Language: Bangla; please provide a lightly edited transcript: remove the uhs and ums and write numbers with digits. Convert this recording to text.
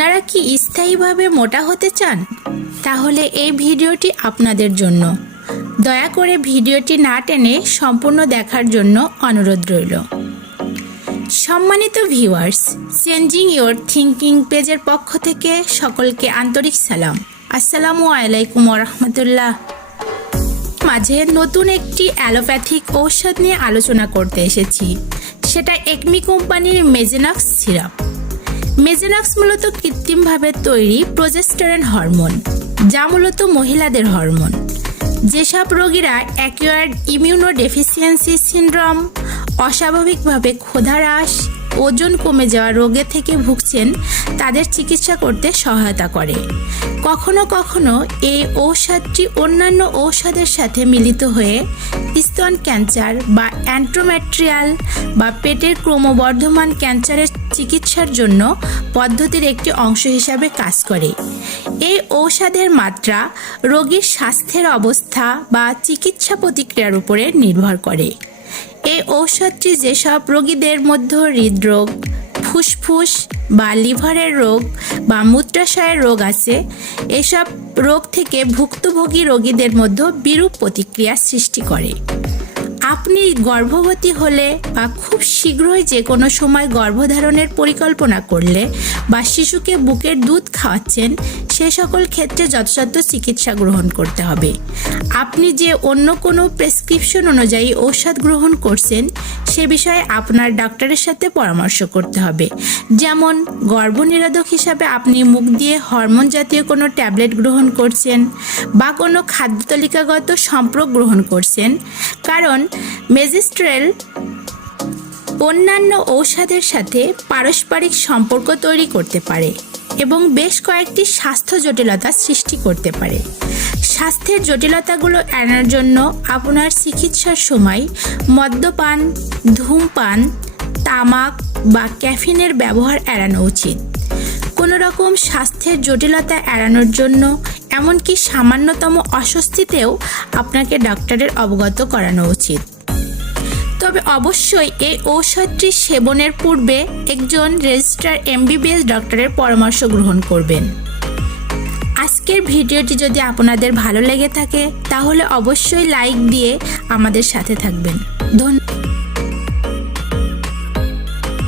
আপনারা কি স্থায়ীভাবে মোটা হতে চান? তাহলে এই ভিডিওটি আপনাদের জন্য। দয়া করে ভিডিওটি না টেনে সম্পূর্ণ দেখার জন্য অনুরোধ রইল। সম্মানিত ভিউয়ার্স, চেঞ্জিং ইওর থিঙ্কিং পেজের পক্ষ থেকে সকলকে আন্তরিক সালাম। আসসালামু আলাইকুম ওয়া রাহমাতুল্লাহ। মাঝে নতুন একটি অ্যালোপ্যাথিক ঔষধ নিয়ে আলোচনা করতে এসেছি। সেটা একমি কোম্পানির মেজেনক্স সিরাপ। মেজেনক্স মূলত কৃত্রিমভাবে তৈরি প্রোজেস্টেরন হরমোন, যা মূলত মহিলাদের হরমোন। যেসব রোগীরা অ্যাকুয়ার্ড ইমিউনোডেফিসিয়েন্সি সিনড্রোম, অস্বাভাবিকভাবে ক্ষুধাহ্রাস, ওজন কমে যাওয়া রোগে থেকে ভুগছেন, তাদের চিকিৎসা করতে সহায়তা করে। কখনো কখনো এই ঔষধটি অন্যান্য ঔষধের সাথে মিলিত হয়ে স্তন ক্যান্সার বা এন্ডোমেট্রিয়াল বা পেটের ক্রমবর্ধমান ক্যান্সারের চিকিৎসার জন্য পদ্ধতির একটি অংশ হিসাবে কাজ করে। এই ঔষধের মাত্রা রোগীর স্বাস্থ্যের অবস্থা বা চিকিৎসা প্রতিক্রিয়ার উপরে নির্ভর করে। এই ঔষধটি যেসব রোগীদের মধ্যে হৃদরোগ, ফুসফুস বা লিভারের রোগ বা মূত্রাশয়ের রোগ আছে, এসব রোগ থেকে ভুক্তভোগী রোগীদের মধ্যে বিরূপ প্রতিক্রিয়া সৃষ্টি করে। আপনি গর্ভবতী হলে বা খুব শীঘ্রই যে কোনো সময় গর্ভধারণের পরিকল্পনা করলে বা শিশুকে বুকের দুধ খাওয়াচ্ছেন, সে সকল ক্ষেত্রে যথাযথ চিকিৎসা গ্রহণ করতে হবে। আপনি যে অন্য কোনো প্রেসক্রিপশন অনুযায়ী ঔষধ গ্রহণ করছেন, সে বিষয়ে আপনার ডাক্তারের সাথে পরামর্শ করতে হবে। যেমন গর্ভনিরোধক হিসাবে আপনি মুখ দিয়ে হরমোন জাতীয় কোনো ট্যাবলেট গ্রহণ করছেন বা কোনো খাদ্য তালিকাগত সম্প্রক গ্রহণ করছেন, কারণ মেজিস্ট্রেল অন্যান্য ঔষধের সাথে পারস্পরিক সম্পর্ক তৈরি করতে পারে এবং বেশ কয়েকটি স্বাস্থ্য জটিলতা সৃষ্টি করতে পারে। স্বাস্থ্যের জটিলতাগুলো এড়ানোর জন্য আপনার চিকিৎসার সময় মদ্যপান, ধূমপান, তামাক বা ক্যাফিনের ব্যবহার এড়ানো উচিত। কোনো রকম স্বাস্থ্যের জটিলতা এড়ানোর জন্য এমনকি সামান্যতম অস্বস্তিতেও আপনাকে ডাক্তারের অবগত করানো উচিত। তবে অবশ্যই এই ঔষধটি সেবনের পূর্বে একজন রেজিস্টার MBBS ডক্টরের পরামর্শ গ্রহণ করবেন। আজকের ভিডিওটি যদি আপনাদের ভালো লেগে থাকে, তাহলে অবশ্যই লাইক দিয়ে আমাদের সাথে থাকবেন। ধন্যবাদ।